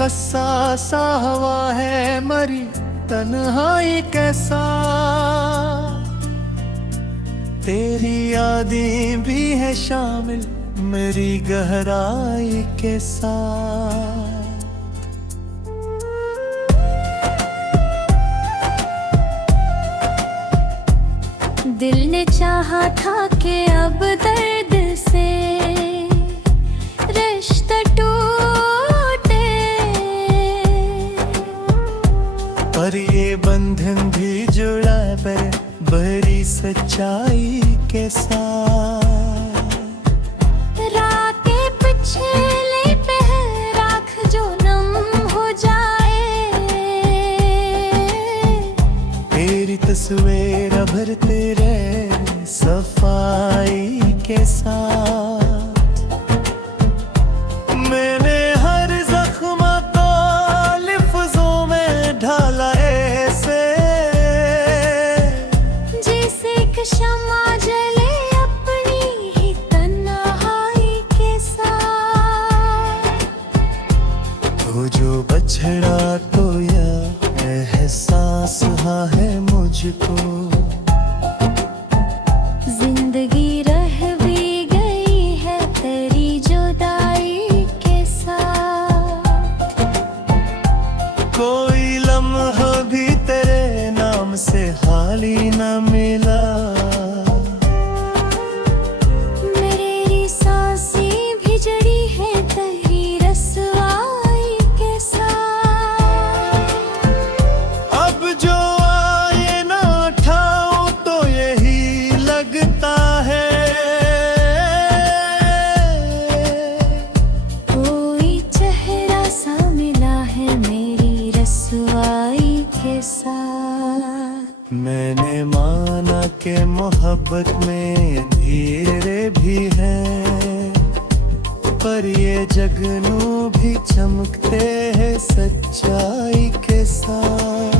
कस्सा सा हवा है मरी तन्हाई कैसा, तेरी यादें भी है शामिल मेरी गहराई के साथ। दिल ने चाहा था कि अब दर्द से रिश्ता टूटे, पर ये बंधन भी जुड़ा पर बड़ी सच्चाई के साथ। रातें पिछले पे है राख जो नम हो जाए, तेरी तस्वीर भर तेरे सफाई के साथ। मैंने हर जख्म को लफ्जों में ढाला ऐसे, जैसे कि शम्मा जले अपनी ही तन्हाई के साथ। तो जो बछड़ा तो या एहसास हुआ है मुझको, जिंदगी रह भी गई है तेरी जुदाई के साथ। कोई लम्हा भी तेरे नाम से खाली न मिला, मेरी सांसें भी जड़ी है तेरी रसवाई के साथ। अब जो आए ना उठाओ तो यही लगता है, कोई चेहरा सा मिला है मेरी रसवाई के साथ। मैंने माना कि मोहब्बत में धीरे भी है, पर ये जगनू भी चमकते हैं सच्चाई के साथ।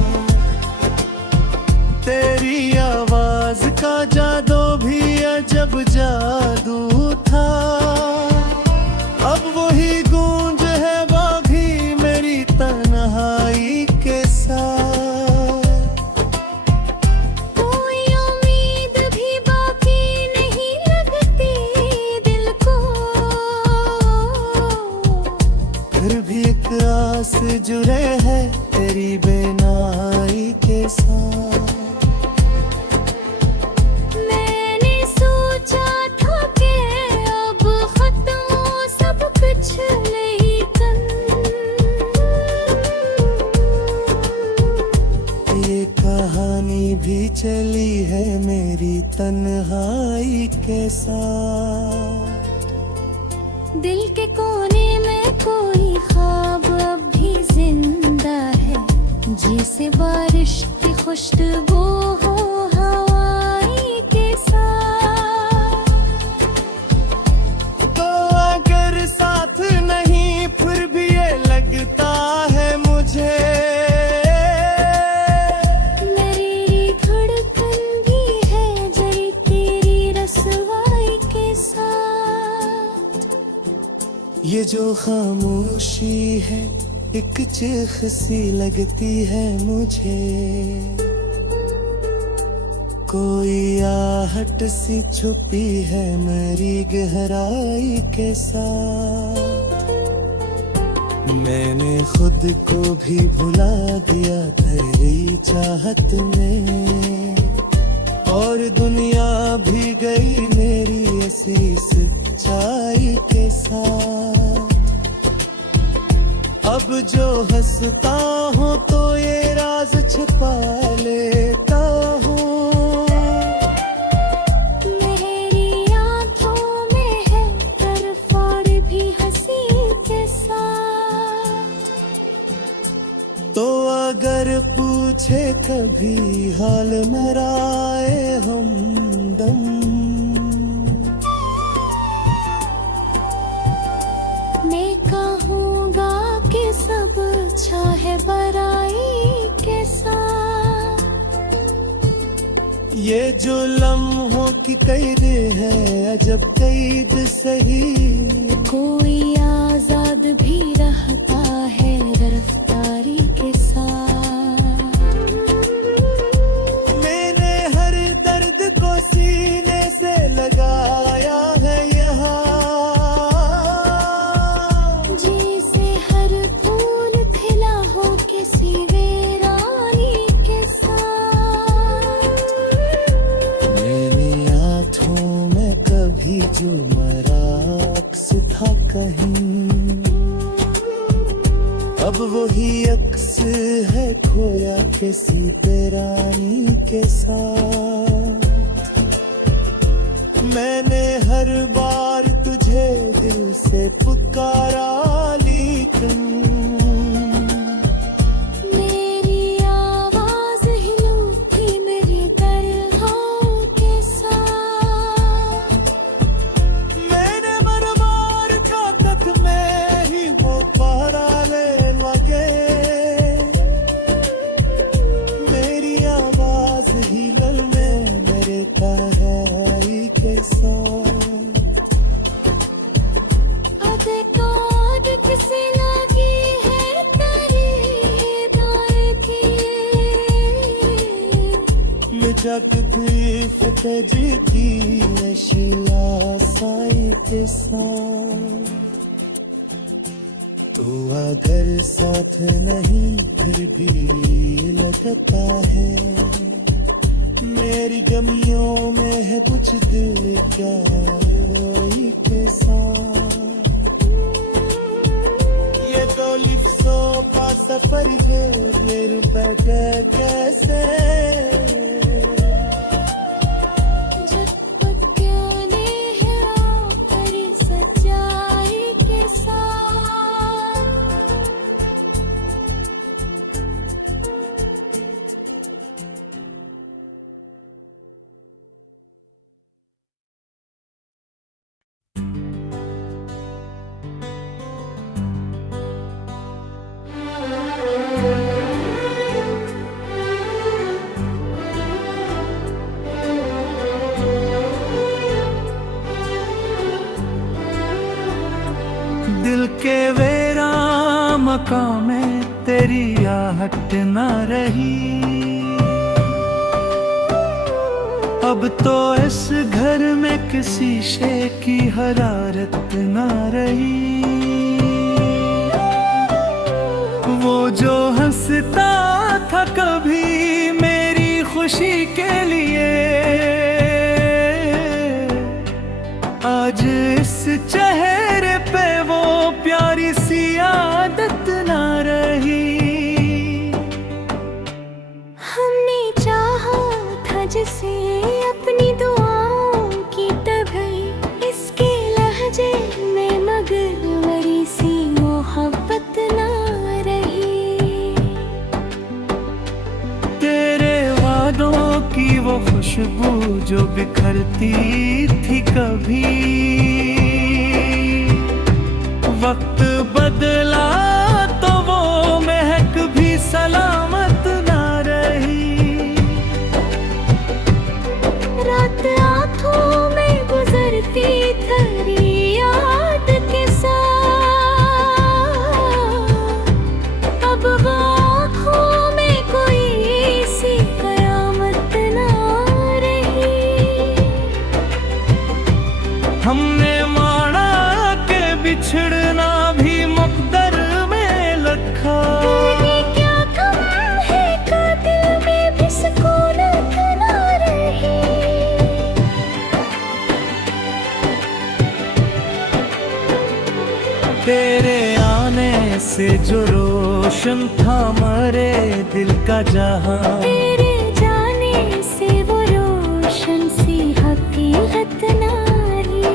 तेरी आवाज का जादू भी अजब जादू था, अब वही गूंज है बागी मेरी तन्हाई के साथ। कोई उम्मीद भी बाकी नहीं लगती दिल को, फिर भी एक आस जुड़े है तेरी बेनाई के साथ। मैंने सोचा था कि अब खत्म हो सब कुछ, लेकिन ये कहानी भी चली है मेरी तन्हाई के साथ। दिल के कोने में कोई ख्वाब अब भी जिंदा है, जैसे बारिश की खुशबू हो हवाई के साथ। तो अगर साथ नहीं फिर भी ये लगता है मुझे, मेरी धड़कन भी है जड़ी तेरी रसवाई के साथ। ये जो खामोशी है एक चीख सी लगती है मुझे, कोई आहट सी छुपी है मेरी गहराई के साथ। मैंने खुद को भी भुला दिया तेरी चाहत में, और दुनिया भी गई मेरी ऐसी सच्चाई के साथ। अब जो हंसता हूँ तो ये राज छुपा लेता हूँ, मेरी आंखों में है तरफ और भी हंसी के साथ। तो अगर पूछे कभी हाल मेरा आए हमदम, मैं कहूँगा कि सब अच्छा है बराई के साथ। ये जो लम्हों की कैद है अजब कैद सही, कोई आजाद भी रहता है गिरफ्तारी के साथ। मैंने हर दर्द को सीने से लगाया है यहाँ, जैसे हर फूल खिला हो किसी वीरानी के साथ। मेरी आँखों में कभी जो मराक्स था कहीं, अब वही अक्स है खोया किसी वीरानी के साथ। मैंने हर बार तुझे दिल से पुकारा, लेकिन मेरी आवाज हिलू थी मेरी तरहों के साथ। मैंने मरमार का तक में ही वो पहरा ले लगे। मेरी आवाज ही लल में मेरे तन्हाई के साथ। अधिकार किसे लगी है तेरी हिदायत की, मैं जगती फतेह जीती है शीला साई के साथ। तो अगर साथ नहीं फिर भी लगता है, मेरी गमियों में है कुछ दिल क्या कोई के साथ। ये तो लिफ्सो का सफर है मेरे बैठे कैसे, झटपट क्यों नहीं है आखिरी सच्चाई के साथ। दिल के वेरा मकाम में तेरी आहट न रही, अब तो इस घर में किसी शे की हरारत न रही। वो जो हंसता था कभी मेरी खुशी के लिए, आज इस चेहरे पे वो प्यारी सी आदत ना रही। हमने चाहा था जिसे अपनी दुआओं की तभी, इसके लहजे में मगर बड़ी सी मोहब्बत ना रही। तेरे वादों की वो खुशबू जो बिखरती थी कभी, वक्त बदला तो वो महक भी सलामत ना रही। रात आँखों में गुजरती तेरी याद के साथ, अब वो आँखों में कोई सी कयामत ना रही। हमने माना के बिछड़ना भी मुक़द्दर में लिखा, ये क्या कम है का दिल में भी सुकूनत ना रही। तेरे आने से जो रोशन था मरे दिल का जहां, तेरे जाने से वो रोशन सी हकीकत ना रही।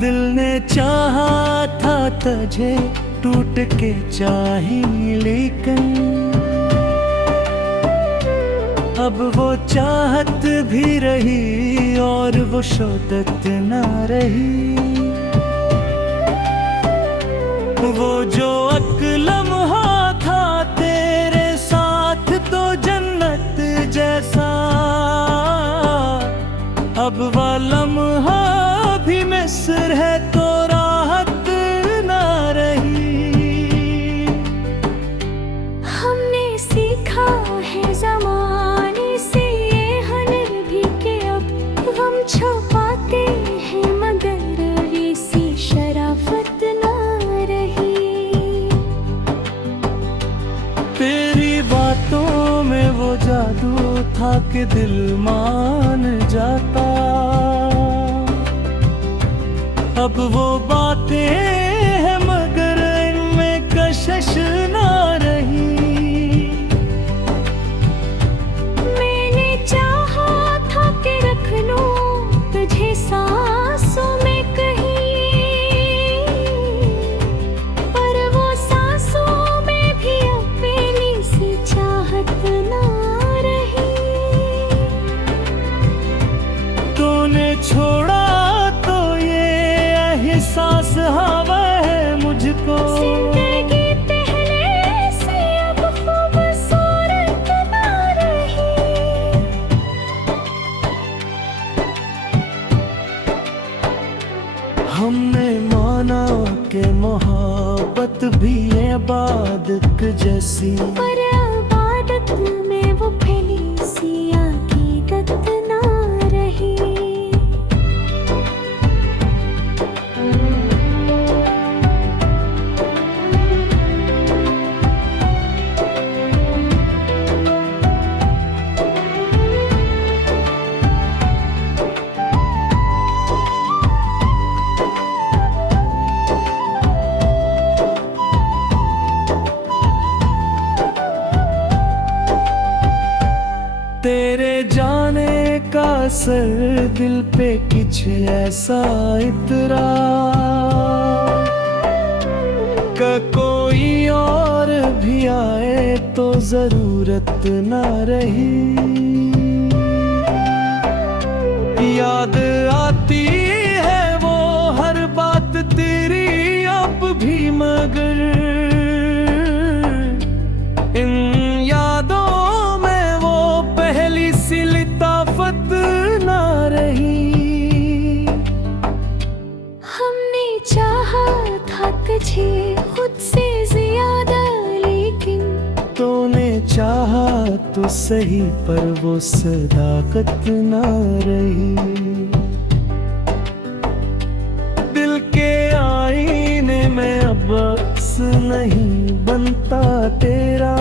दिल ने चाहा था तुझे टूट के चाही, लेकिन अब वो चाहत भी रही और वो शोदत ना रही। वो जो लम्हा था तेरे साथ तो जन्नत जैसा, अब वो लम्हा भी मिस्र है तो राहत ना रही। हमने सीखा है ज़माने से ये हुनर भी कि अब गम छुपाते हैं मगर ऐसी शराफत ना रही। तेरी बातों में वो जादू था कि दिल मान जाता, अब वो बातें हैं मगर इनमें कशिश ना रही। मैंने चाहा था कि रख लूं तुझे सांसों में कहीं, पर वो सांसों में भी अब पहली सी चाहत ना रही। तूने छोड़ा तो ये एहसास हवा है मुझको, जिंदगी पहले से अब खूबसूरत ना रही। हमने माना कि मोहब्बत भी इबादत जैसी, पर इबादत में वो पहली सी अकीदत ना रही। तेरे जाने का असर दिल पे कुछ ऐसा इतरा का कोई और भी आए तो जरूरत ना रही। याद आती है वो हर बात तेरी अब भी मगर इन यादों में वो पहली सी लिताफत ना रही। हमने चाहा था तुझे खुद से ज्यादा लेकिन तूने चाहा तो सही पर वो सदाकत ना रही। दिल के आईने में अब अक्स नहीं बनता तेरा,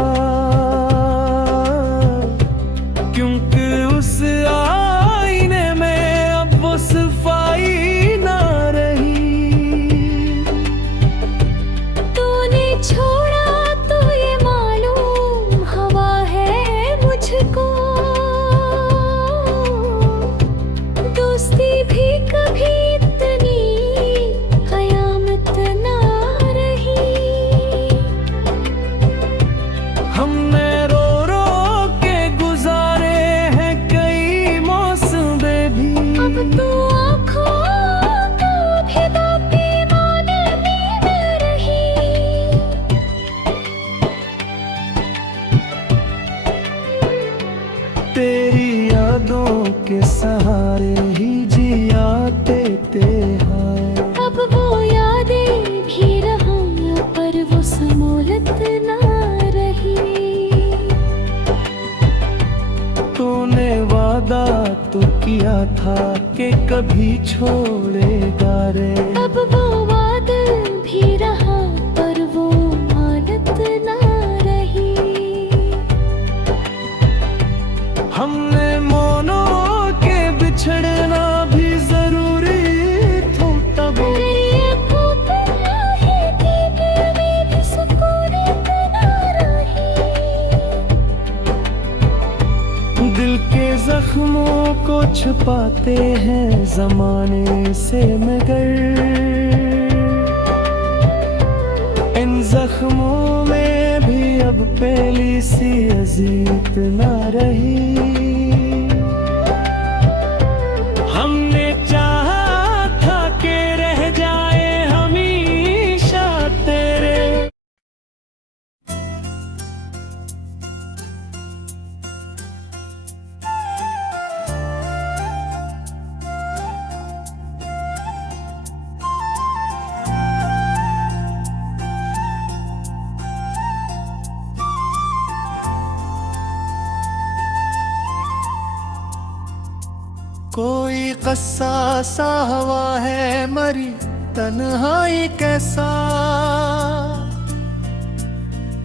क्योंकि उस आईने में अब वो सफाई ना रही। तूने छोड़ा तो ये मालूम हवा है मुझको, दोस्ती भी कभी इतनी कयामत ना रही। हमने रो रो के गुजारे हैं कई मौसम भी, अब तो आँखों का भी पैमाने में न रही। तेरी यादों के सहारे ही जियाते थे हाय। अब वो यादें भी रहा पर वो समोलत ना रही। तूने वादा तो किया था कि कभी छोड़ेगा रे, अब वो वादल भी रहा पर वो मानत ना रही। हमने मानो के बिछड़ना भी जरूरी था तब, ये खूब है कि दिल में भी सुकून ना रही। दिल के जख्मों को छुपाते हैं जमाने से मगर इन जख्मों में भी अब अब पहली सी अजीत ना रही। हमने चाहा था कि रह जाए हमेशा तेरे। कोई कस्सा सा हवा है मरी तन्हाई कैसा,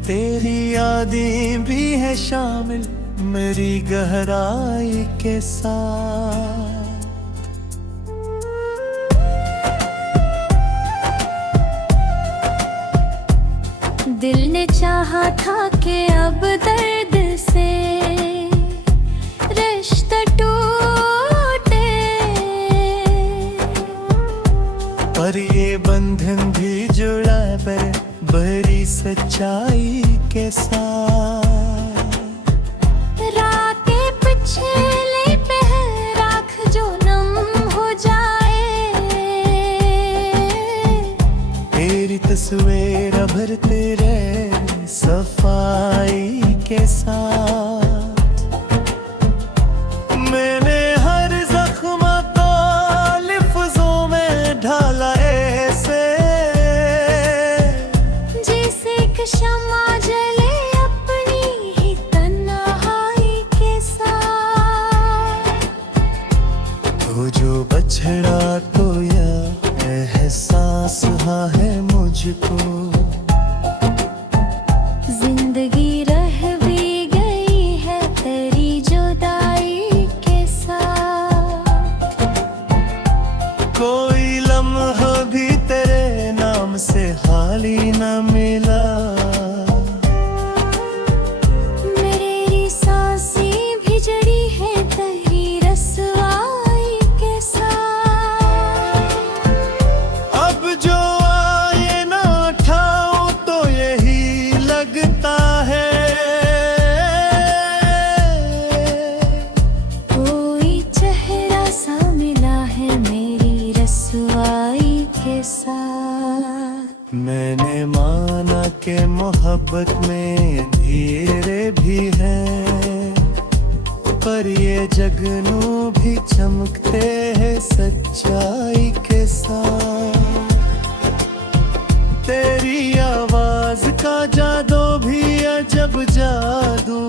तेरी यादें भी है शामिल मेरी गहराई के साथ। दिल ने चाहा था कि अब दर्द से रिश्ता टूटे, पर ये बंधन भी जुड़ा पर बड़ी सच्चाई के साथ। रातें पिछले पे है राख जो नम हो जाए, तेरी तस्वीर भरते रहे सफाई के साथ। मैंने हर जख्म को लिफ्जों में ढाला ऐसे, जैसे एक शम्मा जले अपनी ही तन्हाई के साथ। तो जो बछड़ा तो या एहसास है मुझको, जिंदगी रह भी गई है तेरी जुदाई के साथ। कोई लम्हा भी तेरे नाम से खाली न मिला। मेरी सांसें भी जड़ी है तेरी रसवाई के साथ। अब जो आए ना ठाओ तो यही लगता है, कोई चेहरा सा मिला है मेरी रसवाई के साथ। मैंने माना कि मोहब्बत में अंधेरे भी हैं, पर ये जगनू भी चमकते हैं सच्चाई के साथ। तेरी आवाज का जादू भी अजब जादू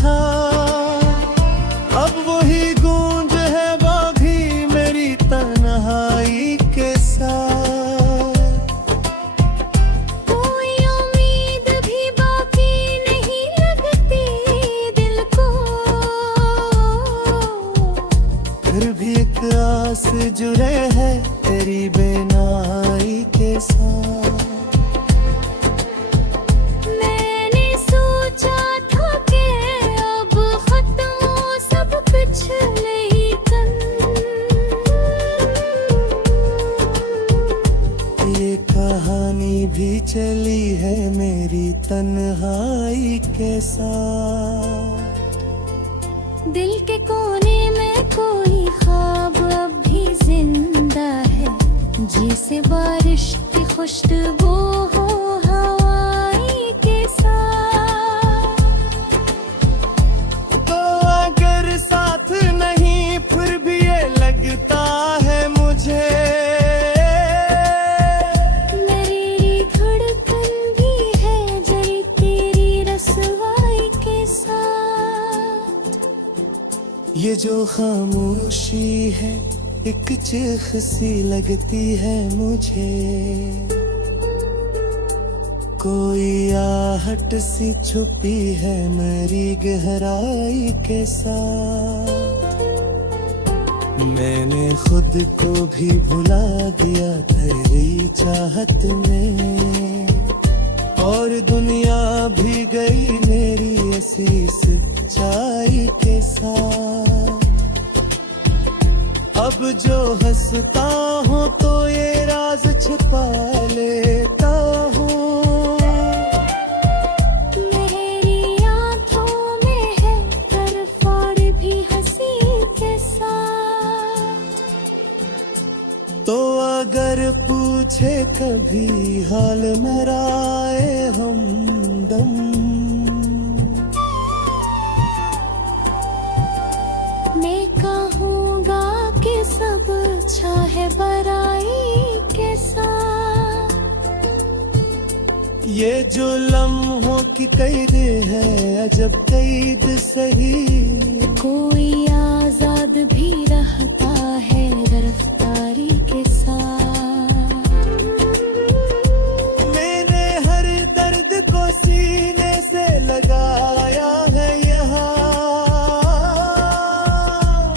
था, अब वही गूंज है बाकी मेरी तन्हाई के साथ। कोई उम्मीद भी बाकी नहीं लगती दिल को, फिर भी एक आस जुड़े है तेरी बेनाई के साथ। मैंने सोचा था कि अब खत्म हो सब कुछ, लेकिन ये कहानी भी चली है मेरी तन्हाई के साथ। दिल के कोने में कोई ख्वाब अब भी जिंदा है, जिसे बारिश की खुशबू हो हवाई के साथ। तो अगर साथ नहीं फिर भी ये लगता है मुझे, मेरी धड़कन भी है जड़ी तेरी रसवाई के साथ। ये जो खामोशी है एक चीख सी लगती है मुझे, कोई आहट सी छुपी है मेरी गहराई के साथ। मैंने खुद को भी भुला दिया तेरी चाहत में, और दुनिया भी गई मेरी ऐसी सच्चाई के साथ। अब जो हंसता हूँ तो ये राज छुपा लेता हूँ, मेरे पूछे कभी हाल मेरा ए हमदम, मैं कहूँगा कि सब अच्छा है बुराई के साथ। ये जो लम्हों की कैद है अजब कैद सही, कोई आजाद भी रहता है गिरफ्तारी के साथ। मैंने हर दर्द को सीने से लगाया है यहाँ,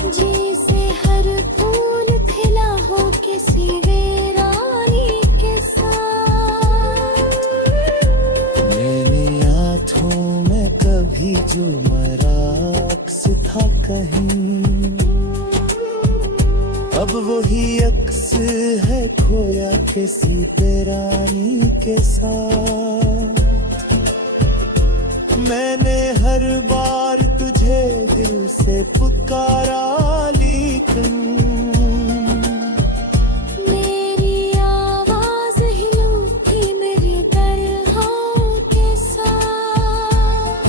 जैसे हर फूल खिला हो किसी वीरानी के साथ। मेरे आँखों में कभी जो मरा अक्स था कहीं, अब वही अक्स है खोया किसी वीरानी के साथ। मैंने हर बार तुझे दिल से पुकारा लेकिन मेरी आवाज हिलूठी मेरी तरहों के साथ।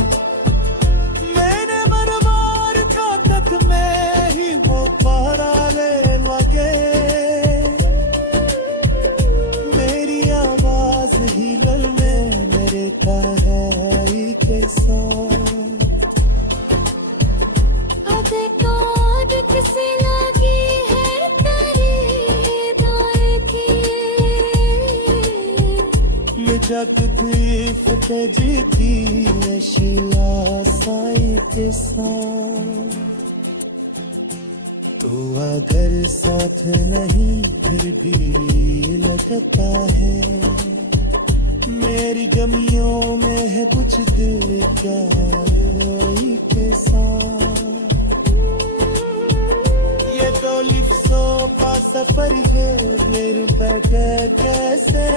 मैंने मरवार का तक में ही वो पारा ले लगे, मेरी आवाज हिलल में मेरे तन्हाई के साथ। अधिकार किसे लगी है तेरी दाएं की, जगदीप के जीती अशिया साई के साथ। तो अगर साथ नहीं फिर भी लगता है, मेरी गमियों में है कुछ दिल क्या रोई के साथ। ये तो लिफ्सों का सफर है मेरे बैठे कैसे